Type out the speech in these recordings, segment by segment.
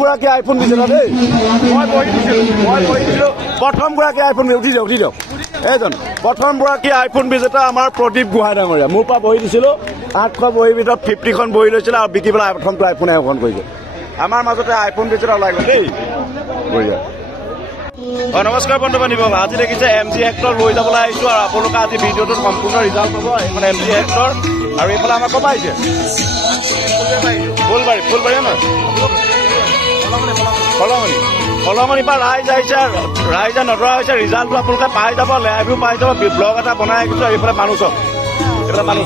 গৰাকী আইফোন দিছিলে দেই মই বহিছিলোঁ প্ৰথম গৰাকী আইফোন উঠি দিয়ক এইজন প্ৰথম গৰাকী আইফোন বিজেতা আমাৰ প্ৰদীপ গোহাঁই ডাঙৰীয়া মোৰ পৰা বহি দিছিলোঁ 800 বহিৰ ভিতৰত 50খন বহি লৈছিলে আৰু বিকি পেলাই প্ৰথমটো আইফোন এখন কৰিছে আমাৰ মাজতে আইফোন বিজেতা ওলাই গ'ল দেই বঢ়িয়া নমস্কাৰ বন্ধু বান্ধৱীসকল আজি দেখিছে MG হেক্টৰ লৈ যাবলৈ আহিছোঁ আৰু আপোনালোকে আজি ভিডিঅ'টোত সম্পূৰ্ণ ৰিজাল্ট পাব এইখন MG হেক্টৰ আৰু এইফালে আমাক ক'ৰ পৰা আহিছে ফুলবাৰী নহয় ফলঙনিৰ পৰা ৰাইজ আহিছে ৰাইজে নধৰা হৈছে ৰিজাল্টটো আপোনালোকে পাই যাব লাইভো পাই যাব ব্লগ এটা বনাই আহিছোঁ আৰু এইফালে মানুহ চব এইফালে মানুহ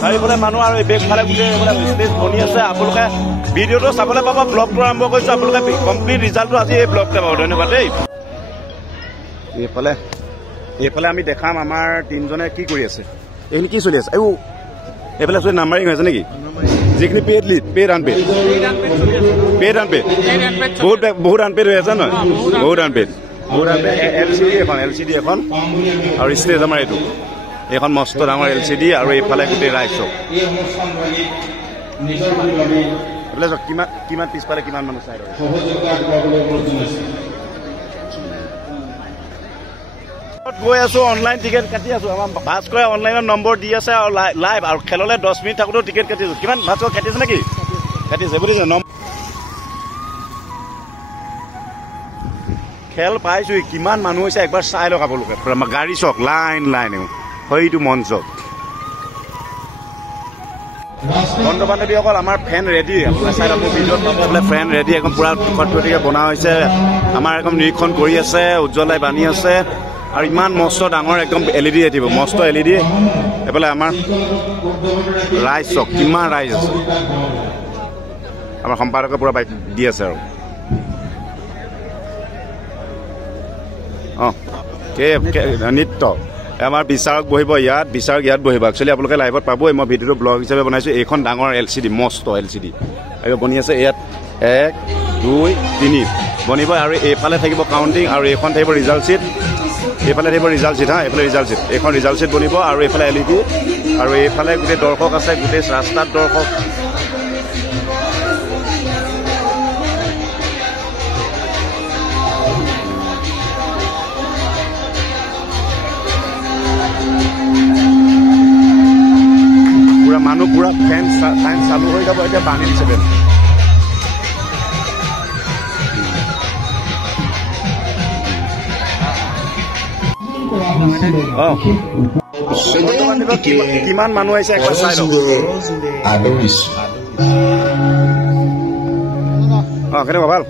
চাৰিফালে মানুহ আৰু বেগফালে গোটেই এইফালে ষ্টেজ বনি আছে আপোনালোকে ভিডিঅ'টো চাবলৈ পাব ব্লগটো আৰম্ভ কৰিছোঁ আপোনালোকে কমপ্লিট ৰিজাল্টটো আজি এই ব্লগতে পাব ধন্যবাদ দেই এইফালে আমি দেখাম আমাৰ তিনিজনে কি কৰি আছে এইখিনি কি চলি আছে এইফালে চলি নাম্বাৰিং হৈছে নেকি যিখিনি পেড আনপেড বহুত আনপেড হৈ আছে নহয় বহুত আনপেড LCD এখন আৰু ষ্টেজ আমাৰ এইটো এইখন মস্ত ডাঙৰ LCD আৰু এইফালে গোটেই ৰাইজ চব এইফালে চব কিমান পিছফালে কিমান মানুহ চাই গৈ আছো অনলাইন টিকেট কাটি আছো আমাৰ ভাস্কৰে অনলাইনত নম্বৰ দি আছে আৰু লাইভ আৰু খেললৈ 10 মিনিট থাকোঁতেও টিকেট কাটিছো কিমান ভাস্কৰ কাটিছে নেকি কাটিছে বুজিছে খেল পাইছো কিমান মানুহ হৈছে একবাৰ চাই লওক আপোনালোকে গাড়ী চক লাইন সেইটো মঞ্চ বন্ধু বান্ধৱীসকল আমাৰ ফেন ৰেডি আপোনালোকে চাই লওক ভিডিঅ'ত পাবলৈ ফেন ৰেডি একদম পুৰা টুকটুকীয়াকৈ বনোৱা হৈছে আমাৰ একদম নিৰীক্ষণ কৰি আছে উজ্জ্বলাই বান্ধি আছে আৰু ইমান মস্ত ডাঙৰ একদম LED আহিব মস্ত LED এইফালে আমাৰ ৰাইজ চক কিমান ৰাইজ আছে আমাৰ সম্পাদকে পুৰা বাইক দি আছে আৰু নৃত্য আমাৰ বিচাৰক বহিব ইয়াত বহিব একচুৱেলি আপোনালোকে লাইভত পাবই মই ভিডিঅ'টো ব্লগ হিচাপে বনাইছোঁ এইখন ডাঙৰ LCD মস্ত LCD আৰু বনি আছে ইয়াত 1 2 3 বনিব আৰু এইফালে থাকিব কাউণ্টিং আৰু এইখন থাকিব ৰিজাল্ট শ্বীট এইফালে থাকিব ৰিজাল্ট শ্বীট এইফালে ৰিজাল্ট শ্বীট এইখন ৰিজাল্ট শ্বীট বনিব আৰু এইফালে LED আৰু এইফালে গোটেই দৰ্শক আছে গোটেই ৰাস্তাত দৰ্শক মানুহ পুৰা ফেন চালু হৈ যাব এতিয়া বান্ধি দিছে কিমান মানুহ আহিছে একবাৰ চাই লওক কেনেকুৱা ভাল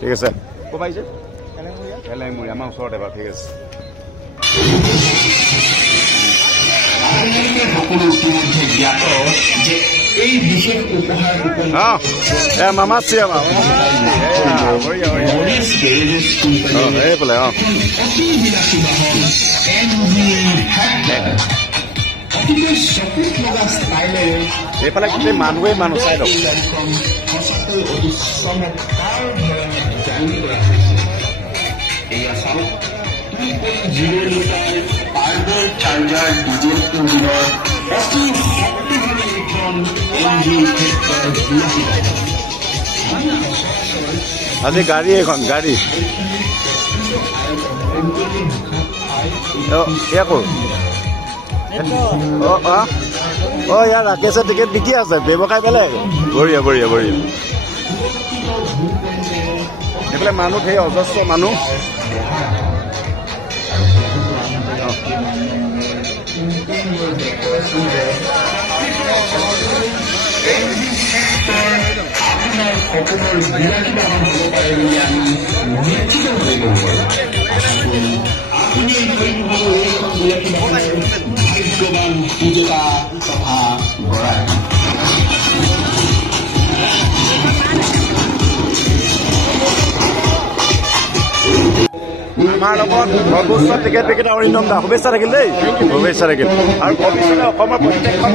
ঠিক আছে ক'ৰ পৰা আহিছে এলেংমুৰি আমাৰ ওচৰতে বাৰু ঠিক আছে মামা এইফালে গোটেই মানুহে মানুহ চাই লওক চাৰ্জাৰ ডিজেল ইঞ্জিনৰ অতি শক্তিশালী এখন MG হেক্টৰ আজি গাড়ী এখন গাড়ী ইয়াৰ ৰাকেশে টিকেট বিকি আছে ব্যৱসায় বেলেগ বঢ়িয়া এইফালে মানুহ সেই অজস্ৰ মানুহ আপোনাৰ সপোনৰ বিলাসিতা হ'ব পাৰে বুলি আমি নিশ্চিত কৰিব পাৰোঁ আপুনি ভাগ্যৱান বিজেতা তথা গৰাকী আমাৰ লগত সৰ্বোচ্চ টিকেট বিক্ৰেতা অৰিন্দম দা শুভেচ্ছা থাকিল দেই শুভেচ্ছা থাকিল আৰু ভৱিষ্যতে অসমৰ প্ৰত্যেকখন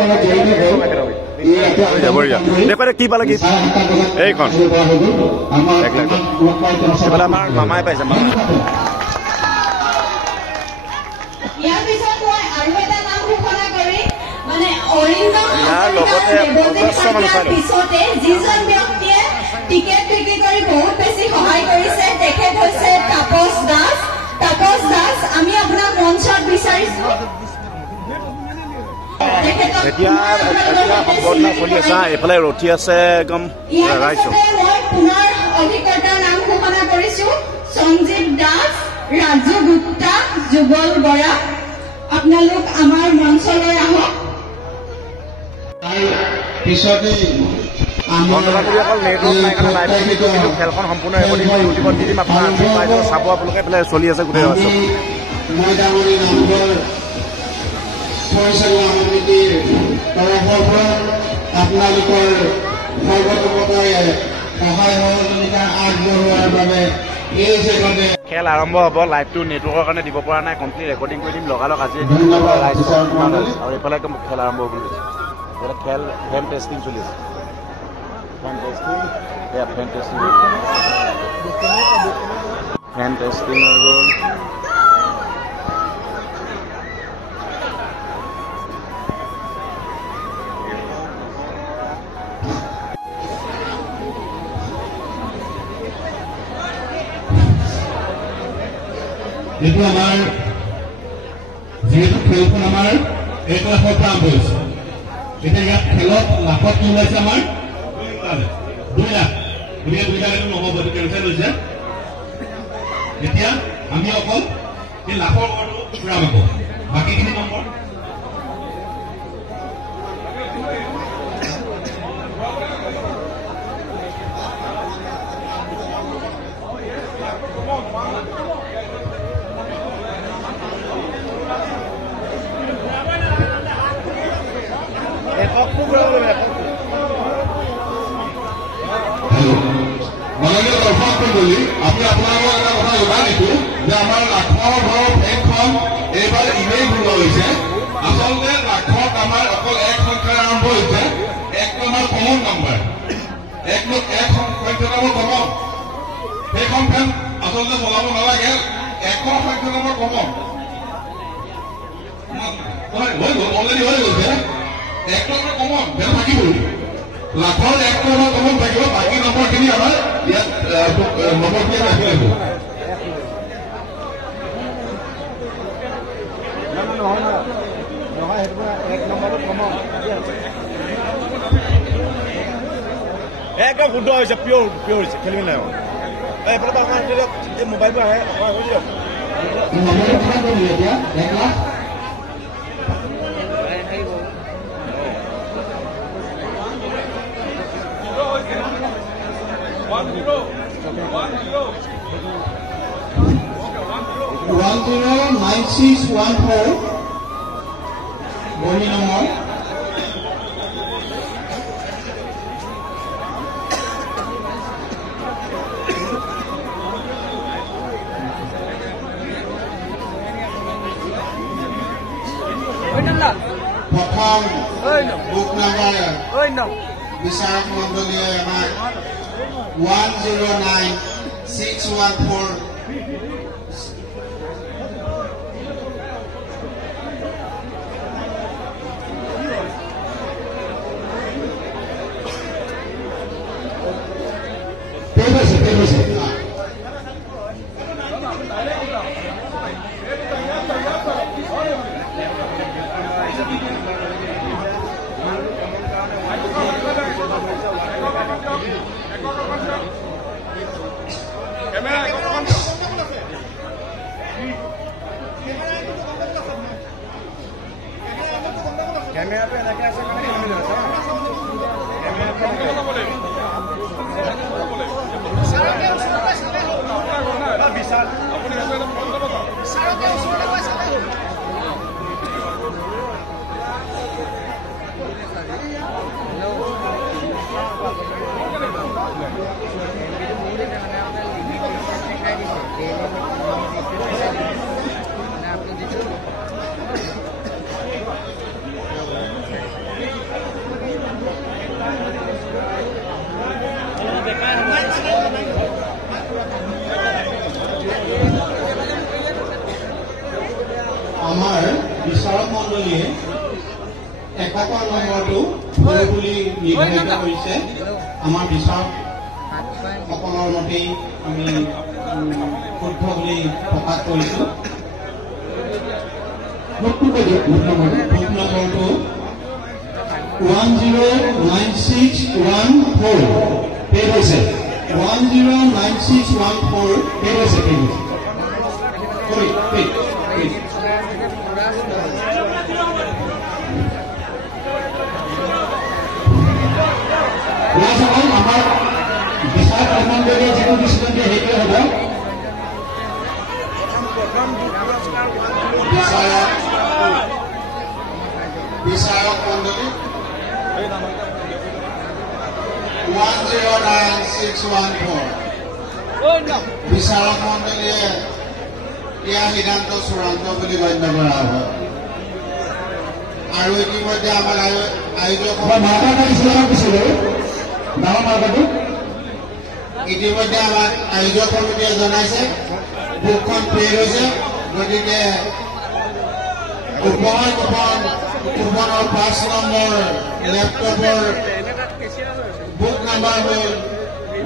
দেখুৱাই কি পালে কি এইখন 1 লাখ এইফালে আমাৰ মামাই পাইছে ইয়াৰ লগতে অজস্ৰ মানুহ চাই লওক টিকেট বিক্ৰী কৰি বহুত বেছি সহায় কৰিছে তেখেত হৈছে তাপস দাস। তাপস দাস আমি আপোনাক মঞ্চত বিচাৰিছো। এতিয়া সম্বৰ্ধনা চলি আছে এইফালে ৰখি আছে একদম ৰাইজ। মই পুনৰ অধিকৰ্তাৰ নাম ঘোষণা কৰিছো সঞ্জীৱ দাস, ৰাজু গুপ্তা, যুগল বৰা। আপোনালোক আমাৰ মঞ্চলৈ আহক। পিছতে খেলখন সম্পূৰ্ণ ৰেকৰ্ডিং কৰি ইউটিউবত দি দিম। আপোনাৰ চাব আপোনালোকে এইফালে চলি আছে গোটেই ৰাস্তা। মৈদামনী নামঘৰ পৰিচালনা সমিতিৰ তৰফৰ পৰা আপোনালোকৰ সৰ্বতোভাৱে সহায় সহযোগিতা আগবঢ়োৱাৰ বাবে এই জেগাতে খেল আৰম্ভ হ'ব। লাইভটো নেটৱৰ্কৰ কাৰণে দিব পৰা নাই, কমপ্লিট ৰেকৰ্ডিং কৰি দিম লগালগ আজি। আৰু এইফালে একদম খেল আৰম্ভ হ'ব বুলি খেল ফেন টেষ্টিং চলি আছে। ফেন টেষ্টিং হৈ গ'ল। এইটো আমাৰ যিহেতু খেলখন আমাৰ 1 লাখৰ পৰা আৰম্ভ হৈছে। এতিয়া ইয়াত খেলত লাখত কি ওলাইছে আমাৰ 2 লাখ। গতিকে 2 লাখ এইটো নহ'ব, এইটো কেঞ্চেল হৈছে। এতিয়া আমি অকল এই লাখৰ ঘৰটো পূৰা পাব, বাকীখিনি নম্বৰ মাননীয় দৰ্শক মণ্ডলী, আমি আপোনালোকক এটা কথা জনাই দিছো যে আমাৰ লাখৰ ঘৰৰ ফেনখন এইবাৰ ইমেইল ভুল হৈছে। আচলতে লাখত আমাৰ অকল 1 সংখ্যাৰে আৰম্ভ হৈছে। 1 আমাৰ কমন নাম্বাৰ, 1 সংখ্যা নামৰ কমন। সেইখন ফেন আচলতে চলাব নালাগে। 1 সংখ্যা নামৰ কমন হৈ গ'ল, অলৰেডি হৈ গৈছে। 1 নম্বৰ কমন ফেন থাকিবই। লাখৰ 1 নম্বৰ কমন থাকিব, বাকী নম্বৰখিনি আমাৰ ইয়াত নম্বৰখিনি ৰাখিব লাগিব। একদম শুদ্ধ হৈছে, পিয়ৰ হৈছে, খেলি মেলি নাই। এইফালে এই মোবাইলটো আহে এতিয়া 1 লাখ 109614 বহি নম্বৰ। প্ৰথম বুক নাম্বাৰ বিচাৰক মণ্ডলীয়ে আমাক 109614 আমাৰ বিচাৰক মণ্ডলীয়ে 71 নম্বৰটো বুলি নিৰ্ধাৰিত কৰিছে। আমাৰ বিচাৰক সকলৰ মতেই আমি শুদ্ধ বুলি প্ৰকাশ কৰিছোঁ। বুক নম্বৰটো 109614 পেজ হৈছে 109614 পেজ হৈছে আমাৰ বিচাৰক মণ্ডলীয়ে যিটো ডিচিশ্যন দিয়ে সেইটোৱে হ'ব। বিচাৰক মণ্ডলী 109614 বিচাৰক মণ্ডলীয়ে ইয়াৰ সিদ্ধান্ত চূড়ান্ত বুলি গণ্য কৰা হ'ব। আৰু ইতিমধ্যে আমাৰ ইতিমধ্যে আমাৰ আয়োজক সমিতিয়ে জনাইছে বুকখন পেড হৈছে, গতিকে উপহাৰ কুপনৰ 5 নম্বৰ লেপটপৰ বুক নাম্বাৰ হ'ল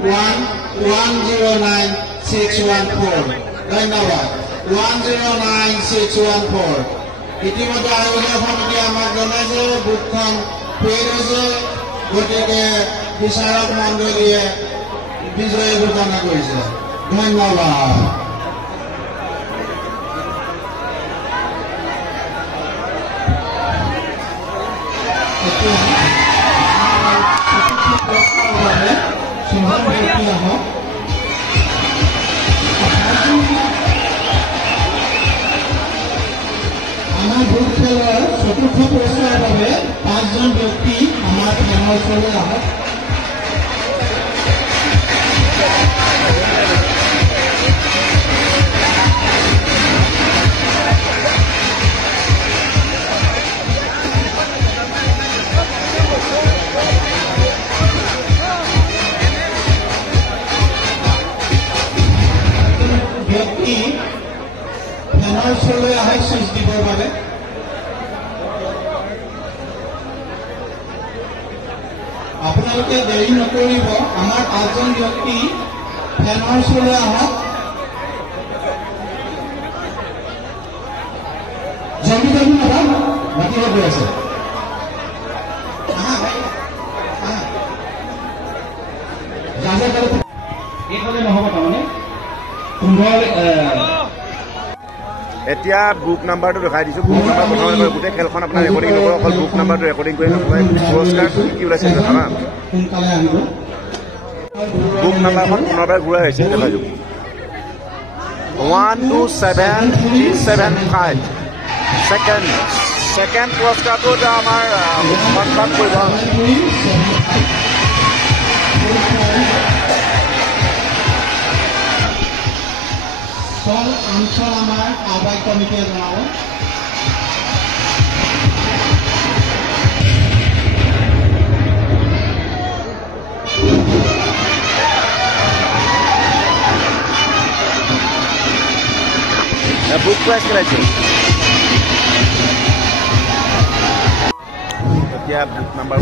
109614। ধন্যবাদ। 109614। ইতিমধ্যে আয়োজক সমিতিয়ে আমাক জনাইছে বুকখন পেড হৈছে, গতিকে বিচাৰক মণ্ডলীয়ে বিজয়ী ঘোষণা কৰিছে। ধন্যবাদ। আমাৰ বুক খেলৰ চতুৰ্থ পুৰস্কাৰৰ বাবে 5জন ব্যক্তি আমাৰ ফেনৰ ওচৰলৈ আহক। ব্যক্তি ফেনৰ ওচৰলৈ আহে চুইচ দিবৰ বাবে। আপোনালোকে দেৰি নকৰিব, আমাৰ 5জন ব্যক্তি ফেনৰ ওচৰলৈ আহক। জমি জমি নাপাম মাতিব গৈ আছে। এইফালে নহ'ব তাৰমানে এতিয়া বুক নাম্বাৰটো দেখাই দিছোঁ। বুক নাম্বাৰ প্ৰথমে গোটেই খেলখন আপোনাৰ ৰেকৰ্ডিং নকৰোঁ, অকল বুক নাম্বাৰটো ৰেকৰ্ডিং কৰি নকৰোঁ। পুৰস্কাৰ কি ওলাইছে জানা? বুক নাম্বাৰখন পুনৰবাৰ ঘূৰাই আহিছে, দেখাই দিওঁ 12775। ছেকেণ্ড পুৰস্কাৰটো এতিয়া আমাৰ সন্মান কৰিব। অঞ্চল আমাৰ আহ্বায়ক কমিটিয়ে জনাব। বুক প্ৰাইজ খেলাইছে। এতিয়া বুক নাম্বাৰ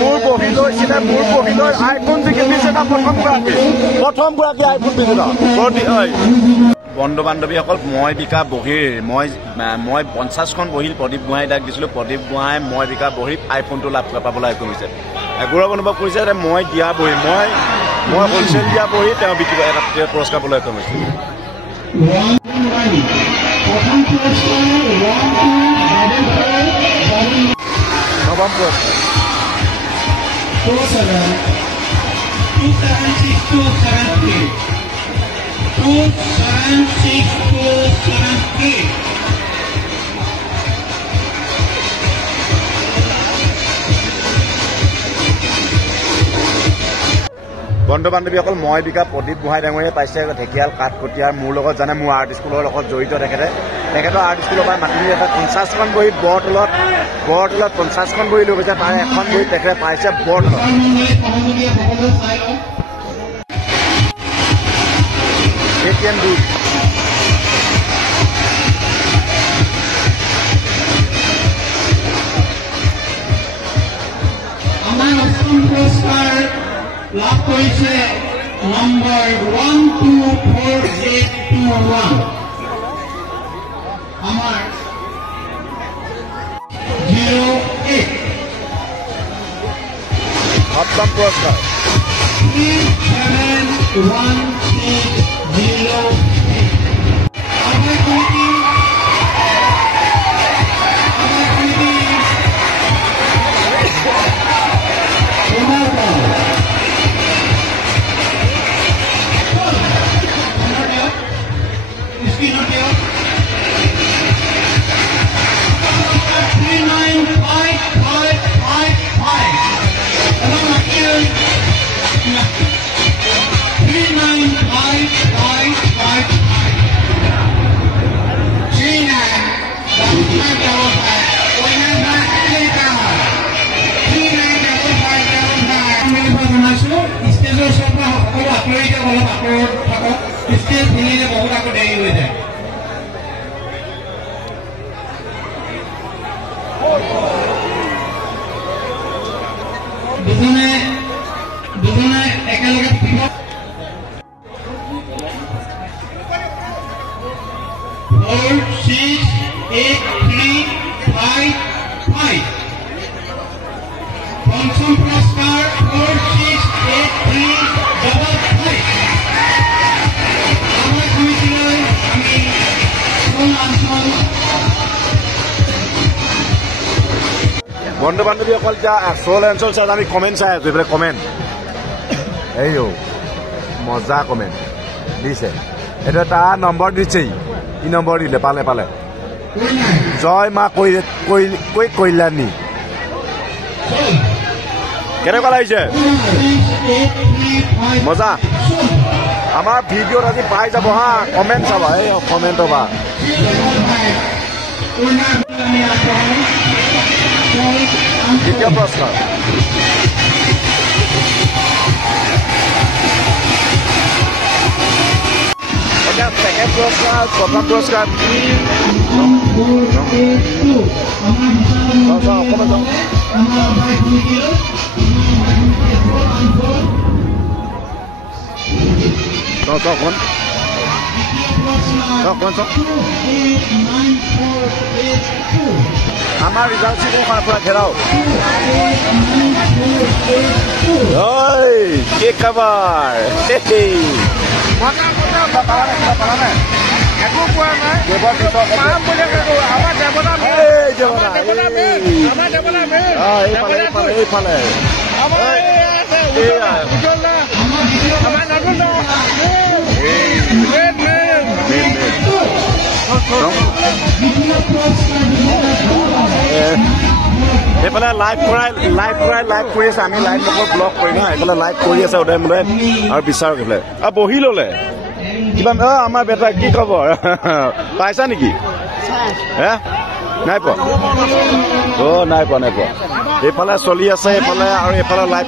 মোৰ বহি লৈছিলে, মোৰ বহি লৈ আইফোন জিকি বিজেতা প্ৰথমগৰাকী আইফোন বিজেতা। বন্ধু বান্ধৱীসকল, মই বিকা বহীৰ মই 50খন বহী প্ৰদীপ গোহাঁই দাক দিছিলোঁ। প্ৰদীপ গোহাঁই মই বিকা বহীত আইফোনটো লাভ পাবলৈ সক্ষম হৈছে। গৌৰৱ অনুভৱ কৰিছে যে মই দিয়া বহী, মই হোলচেল দিয়া বহী তেওঁ বিকিব এটা পুৰস্কাৰ পাবলৈ সক্ষম হৈছে। নৱম পুৰস্কাৰ 27627 76273. বন্ধু বান্ধৱীসকল মই বিকা প্ৰদীপ গোহাঁই ডাঙৰীয়ে পাইছে ঢেকিয়াল কাঠকটীয়াৰ মোৰ লগত জানে মোৰ আৰ্ট স্কুলৰ লগত জড়িত তেখেতৰ আৰ্ট স্কুলৰ পৰা মাতি এটা 50খন বহী বৰতলত 50খন বহী লৈ গৈছে তাৰে এখন বহী তেখেতে পাইছে বৰতলত ATM দুই আমাৰ অষ্টম পুৰস্কাৰ লাভ কৰিছে নম্বৰ 124821 আমাৰ 08 সপ্তম পুৰস্কাৰ 371608 স্টেজৰ ওচৰৰ পৰা সকলো আঁতৰি যাব অলপ আঁতৰত থাকক ষ্টেজ ভিলিলে বহুত আকৌ দেৰি হৈ যায় দুজনে একেলগে থাকিব 468355 পঞ্চম পুৰস্কাৰ 468355 আমাৰ কমিটিলৈ আমি অঞ্চল বন্ধু বান্ধৱীসকল এতিয়া চল অঞ্চল চাই আমি কমেণ্ট চাই আছো এইফালে কমেণ্ট এই মজা কমেণ্ট দিছে এইটো তাৰ নম্বৰ দিছেই কি নম্বৰ দিলে পালে জয় মা কল্যাণী কেনেকুৱা লাগিছে মজা আমাৰ ভিডিঅ'ত আজি পাই যাব হা কমেণ্ট চাবা এই কমেণ্টৰ পৰা দ্বিতীয় পুৰস্কাৰ সেকেণ্ড পুৰস্কাৰ প্ৰথম পুৰস্কাৰ আমাৰ ৰিজাল্ট চিট এখন পৰা ঘেৰাও কি খবৰ একো কোৱা নাই এইফালে এইফালে লাইভ কৰি আছে আমি লাইভ লগত ব্লগ কৰিম হা এইফালে লাইভ কৰি আছে উদয় মোদয় আৰু বিচাৰক এইফালে বহি ললে কিবা আমাৰ বেটা কি খবৰ পাইছা নেকি হে নাই পোৱা নাই পোৱা এইফালে চলি আছে এইফালে আৰু এইফালে লাইভ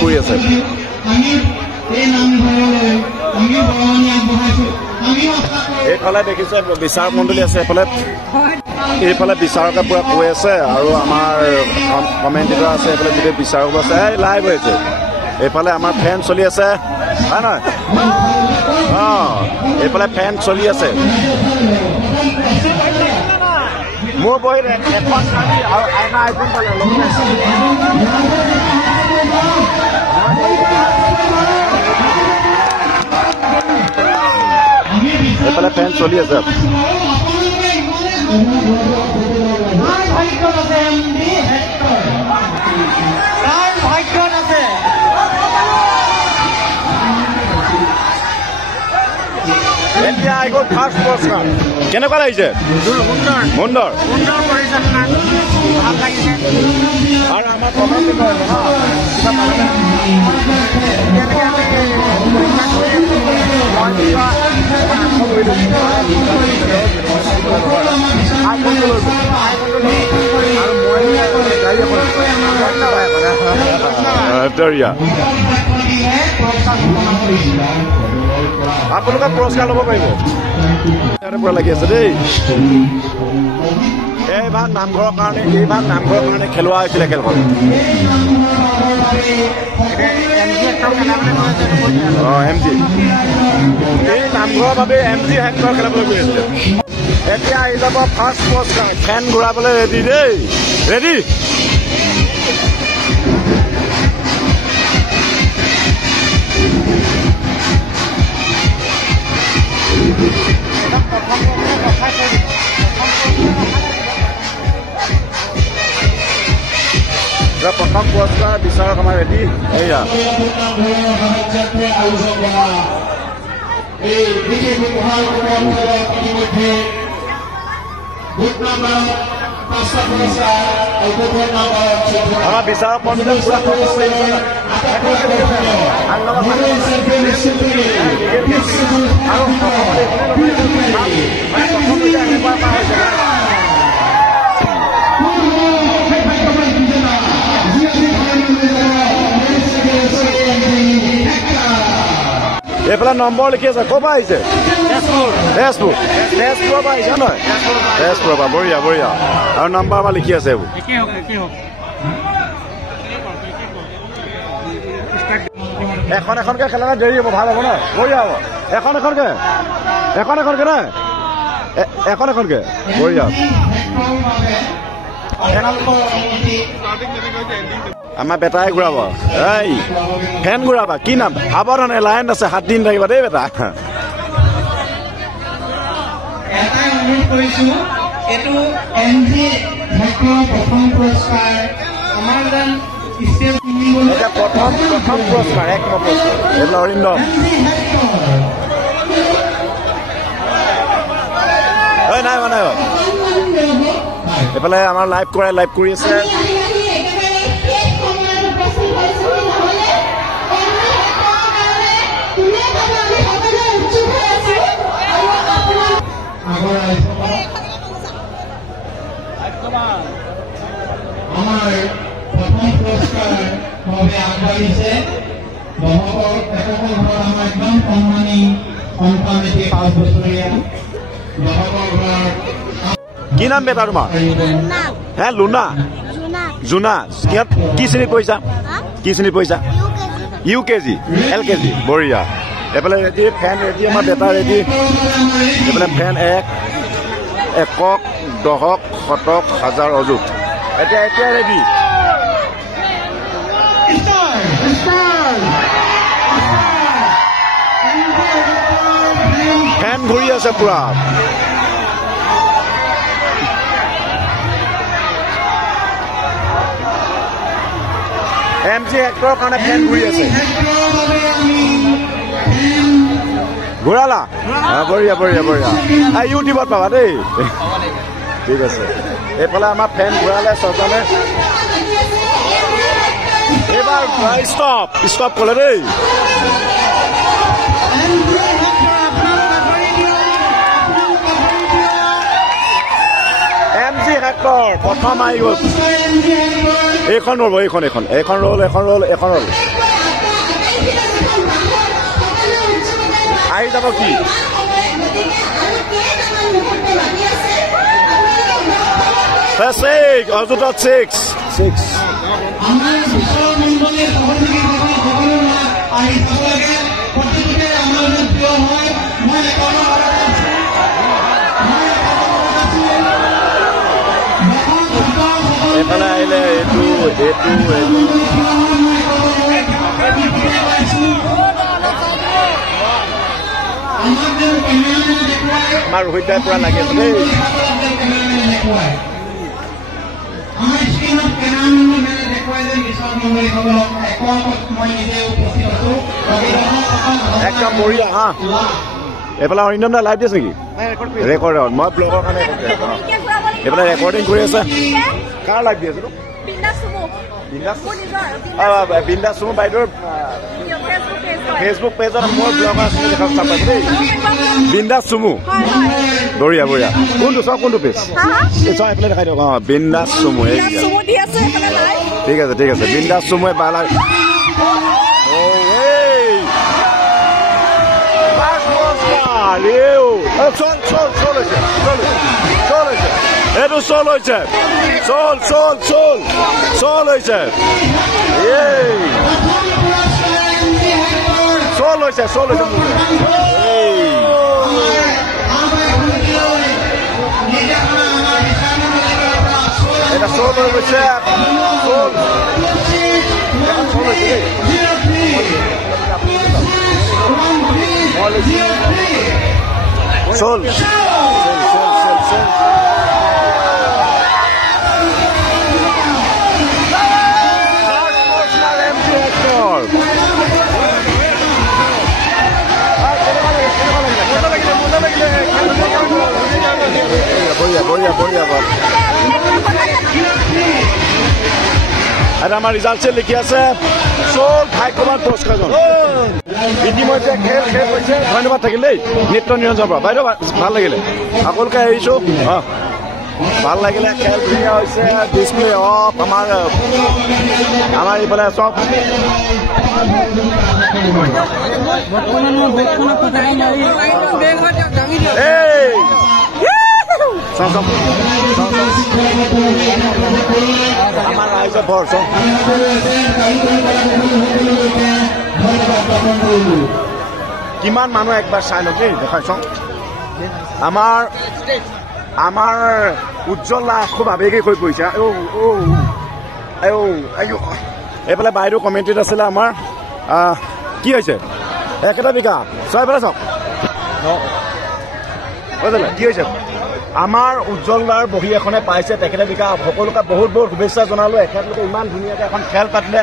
কৰি আছে এইফালে দেখিছে বিচাৰক মণ্ডলী আছে এইফালে বিচাৰকে পুৰা কৈ আছে আৰু আমাৰ কমেণ্টেটৰ আছে এইফালে গোটেই বিচাৰক আছে লাইভ হৈছে এইফালে আমাৰ ফেন চলি আছে হয় নহয় এইফালে ফেন চলি আছে মোৰ বহীত এখন আৰু আইনা আইফোন পালে এইফালে ফেন চলি আছে এতিয়া আহি গ'ল ফাৰ্ষ্ট পুৰস্কাৰ কেনেকুৱা লাগিছে সুন্দৰ আৰু আমাৰ প্ৰথম আপোনালোকে পুৰস্কাৰ ল'ব পাৰিব পুৰা লাগি আছে দেই এই ভাগ নামঘৰৰ কাৰণে খেলোৱা হৈছিলে খেলখন MG এই নামঘৰৰ বাবে MG হেক্টৰ খেলাবলৈ গৈ আছিলে এতিয়া আহি যাব ফাৰ্ষ্ট পুৰস্কাৰ ফেন ঘূৰাবলৈ ৰেডি দেই ৰেডি প্ৰথম পুৰস্কাৰ বিচাৰক আমাৰ ৰেডি এয়া আমাৰ বিচাৰক পঞ্চায়ত এইফালে নম্বৰ লিখি আছে ক'ৰ পৰা আহিছে তেজপুৰৰ পৰা আহিছে নহয় তেজপুৰৰ পৰা বঢ়িয়া বঢ়িয়া আৰু নম্বৰ পৰা লিখি আছে এইবোৰ এখন এখনকে খেলা দেৰি হ'ব ভাল হ'ব নহয় বঢ়িয়া হ'ব এখন এখনকে নহয় এখন এখনকে বঢ়িয়া আমাৰ বেটাই ঘূৰাব এই ফেন ঘূৰাবা কি নাম সাৱধানে লাইন আছে 7 দিন থাকিবা দেই বেটা এটাই অনুৰোধ কৰিছোঁ এইটো MG হেক্টৰৰ প্ৰথম পুৰস্কাৰ আমাৰ যেন এতিয়া প্ৰথম পুৰস্কাৰ 1 নম্বৰ পুৰস্কাৰ এইবিলাক অৰিন্দম নাই এইফালে আমাৰ লাইভ কৰি আছে আমাৰ প্ৰথম পুৰস্কাৰ বাবে আগবাঢ়িছে আমাৰ একদম সন্মানী সন্তান এটি 5 বছৰীয়া কি নাম বেটা তোমাৰ হে লুনা জুনা কি শ্ৰেণীত পঢ়িছা UKG LKG বঢ়িয়া এইফালে ৰেডি ফেন ৰেডি আমাৰ বেটা ৰেডি এইফালে ফেন একক দহক শতক হাজাৰ অযুত এতিয়া ৰেডি ফেন ঘূৰি আছে পুৰা MG হেক্টৰৰ কাৰণে ফেন ঘূৰি আছে ঘূৰালা বঢ়িয়া ইউটিউবত পাবা দেই ঠিক আছে এইফালে আমাৰ ফেন ঘূৰালে ছজনে এইবাৰ ষ্টপ ক'লে দেই MG হেক্টৰ প্ৰথম আহি গ'ল এইখন ৰ'ব এইখন ৰ'ল আহি যাব কি অযুতত 6 এইফালে আহিলে এইটো আমাৰ ৰোহিত দাই পুৰা লাগি আছে দেই একদম বঢ়িয়া এইফালে অৰিন্দম দা লাইভ দিছে নেকি ৰেকৰ্ড মই ব্লগৰ কাৰণে এইফালে ৰেকৰ্ডিং কৰি আছে কাৰ লাইভ দি আছে বিন্দাছ চুমু বাইদেউৰ ফেচবুক পেজত মোৰ ব্লগ আছে দেখা পাইছে দেই বিন্দাছ চুমু বঢ়িয়া বঢ়িয়া কোনটো চব কোনটো পেজ চব এইফালে দেখাই দিয়ক বিন্দাছ চুমু ঠিক আছে বিন্দাছ চুমুৱে বালা এইটো চল হৈছে চল হৈছে এটা চল হৈ গৈছে চল আৰু আমাৰ ৰিজাল্টে লিখি আছে চল ভাগ্যৱান পুৰস্কাৰজন ইতিমধ্যে খেল হৈছে ধন্যবাদ থাকিল দেই নিত্য নিৰঞ্জনৰ পৰা বাইদেউ ভাল লাগিলে আপোনালোকে এৰিছো ভাল লাগিলে খেল ধুনীয়া হৈছে ডিছপ্লে অফ আমাৰ এইফালে চব আমাৰ ৰাইজৰ ভৰ কিমান মানুহ একবাৰ চাই লওক দেই দেখাই চাওঁ আমাৰ উজ্জ্বল লাভ খুব আৱেগিক হৈ পৰিছে এইফালে বাইদেউ কমেণ্টেড আছিলে আমাৰ কি হৈছে একেটা বিকা চব এইফালে চাওক কি হৈছে আমাৰ উজ্জ্বল দাৰ বহী এখনে পাইছে তেখেতে বিকা সকলোকে বহুত শুভেচ্ছা জনালোঁ এখেতলোকে ইমান ধুনীয়াকৈ এখন খেল পাতিলে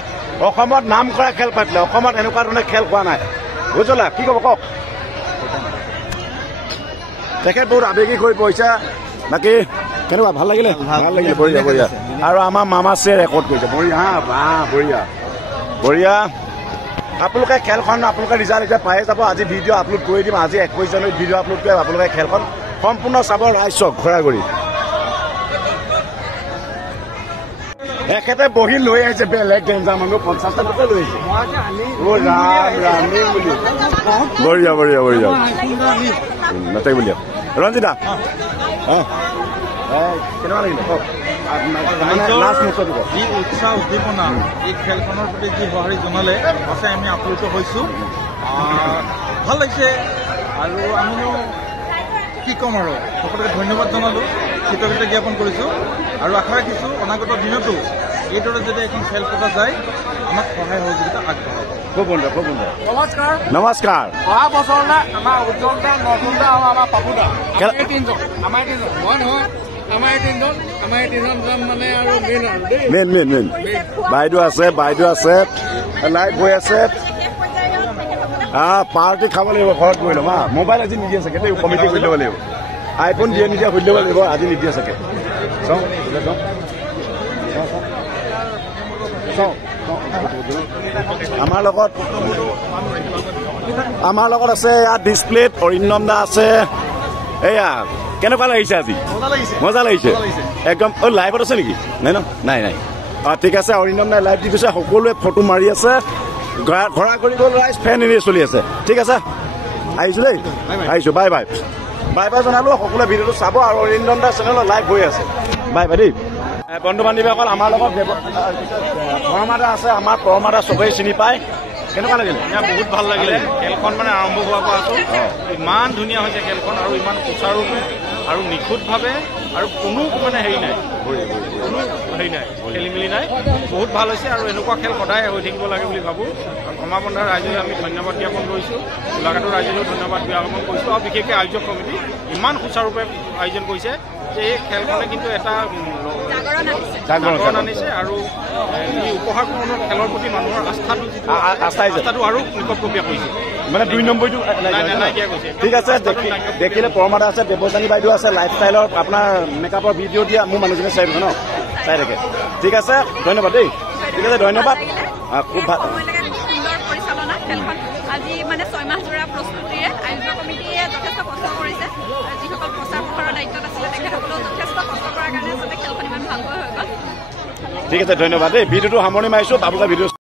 অসমত নাম কৰা খেল পাতিলে অসমত এনেকুৱা ধৰণে খেল হোৱা নাই উজ্জ্বল দা কি ক'ব কওক তেখেত বহুত আৱেগিক হৈ পৰিছে বাকী কেনেকুৱা ভাল লাগিলে বঢ়িয়া আৰু আমাৰ মামাছে ৰেকৰ্ড কৰিছে বঢ়িয়া আপোনালোকে খেলখন আপোনালোকে ৰিজাল্ট এতিয়া পাই যাব আজি ভিডিঅ' আপলোড কৰি দিম আজি 21 জানুৱাৰীত ভিডিঅ' আপলোড কৰি আপোনালোকে খেলখন সম্পূৰ্ণ চাব ৰাইজ চক ঘূৰা ঘূৰি এখেতে বহি লৈ আহিছে বেলেগ ডেঞ্জাৰ মানুহ 50টা লোকে লৈ আহিছে বঢ়িয়া নাথাক বুলিয়া ৰঞ্জিতা কেনেকুৱা লাগিলে যি উৎসাহ উদ্দীপনা এই খেলখনৰ প্ৰতি যি সঁহাৰি জনালে সঁচাই আমি আপ্লুত হৈছোঁ ভাল লাগিছে আৰু আমিনো কি ক'ম আৰু সকলোকে ধন্যবাদ জনালোঁ কৃতজ্ঞতা জ্ঞাপন কৰিছোঁ আৰু আশা ৰাখিছোঁ অনাগত দিনতো এইদৰে যদি এখন খেল পতা যায় আমাক সহায় সহযোগিতা আগবঢ়াব খুব সুন্দৰ নমস্কাৰ অহা বছৰলৈ আমাৰ উজ্জ্বল দা নতুন দা আৰু আমাৰ পাপু দা আমাৰ এই তিনিজন মানে আৰু মেইন বাইদেউ আছে লাইভ হৈ আছে পাৰ্টি খাব লাগিব ঘৰত গৈ ল'ম মোবাইল আজি নিদিয়ে চাগে দেই কমিটি কৰি ল'ব লাগিব আইফোন দিয়ে নিদিয়া সুধি ল'ব লাগিব আজি নিদিয়ে চাগে আমাৰ লগত আছে ইয়াত ডিছপ্লেত অৰিন্দম দা আছে এয়া কেনেকুৱা লাগিছে আজি মজা লাগিছে একদম লাইভত আছে নেকি নাই ঠিক আছে অৰিন্দম দাই লাইভ দি দিছে সকলোৱে ফটো মাৰি আছে ঘৰা কৰি গ'ল ৰাইজ ফেন এনেই চলি আছে ঠিক আছে আহিছোঁ দেই আহিছোঁ বাই জনালোঁ সকলোৱে ভিডিঅ'টো চাব আৰু অৰিন্দম দাৰ চেনেলত লাইভ হৈ আছে বাই দেই বন্ধু বান্ধৱীসকল আমাৰ লগত পৰমাদা আছে আমাৰ পৰমাদা চবেই চিনি পায় কেনেকুৱা লাগিলে বহুত ভাল লাগিলে খেলখন মানে আৰম্ভ হোৱাৰ পৰা আছোঁ ইমান ধুনীয়া হৈছে খেলখন আৰু ইমান সুচাৰুৰূপে আৰু নিখুঁতভাৱে আৰু কোনো মানে হেৰি নাই খেলি মেলি নাই বহুত ভাল হৈছে আৰু এনেকুৱা খেল সদায় হৈ থাকিব লাগে বুলি ভাবোঁ আৰু সমাবন্ধা ৰাইজলৈ আমি ধন্যবাদ জ্ঞাপন কৰিছোঁ গোলাঘাটৰ ৰাইজলৈও ধন্যবাদ জ্ঞাপন কৰিছোঁ আৰু বিশেষকৈ আয়োজক কমিটি ইমান সুচাৰুৰূপে আয়োজন কৰিছে যে এই খেলখনে কিন্তু এটা জাগৰণ আনিছে আৰু এই উপহাৰসমূহৰ খেলৰ প্ৰতি মানুহৰ আস্থাটো আৰু নিকপকপীয়া কৰিছে মানে 2 নম্বৰটো ঠিক আছে দেখিলে পৰমাদা আছে দেৱজানী বাইদেউ আছে লাইফষ্টাইলৰ আপোনাৰ মেকআপৰ ভিডিঅ' দিয়া মোৰ মানুহজনে চাই থাকে ন চাই থাকে ঠিক আছে ধন্যবাদ দেই ঠিক আছে ধন্যবাদ খুব ভাল পৰিচালনা খেলখন আজি মানে 6 মাহ জোৰা প্ৰস্তুতিৰে আয়োজক কমিটিয়ে যথেষ্ট কষ্ট কৰিছে যিসকল প্ৰচাৰ প্ৰসাৰৰ দায়িত্বত আছিলে তেখেতসকলেও যথেষ্ট কষ্ট কৰাৰ কাৰণে আচলতে খেলখন ইমান ভালকৈ হৈ গ'ল ঠিক আছে ধন্যবাদ দেই ভিডিঅ'টো সামৰণি মাৰিছোঁ আপোনালোকে ভিডিঅ'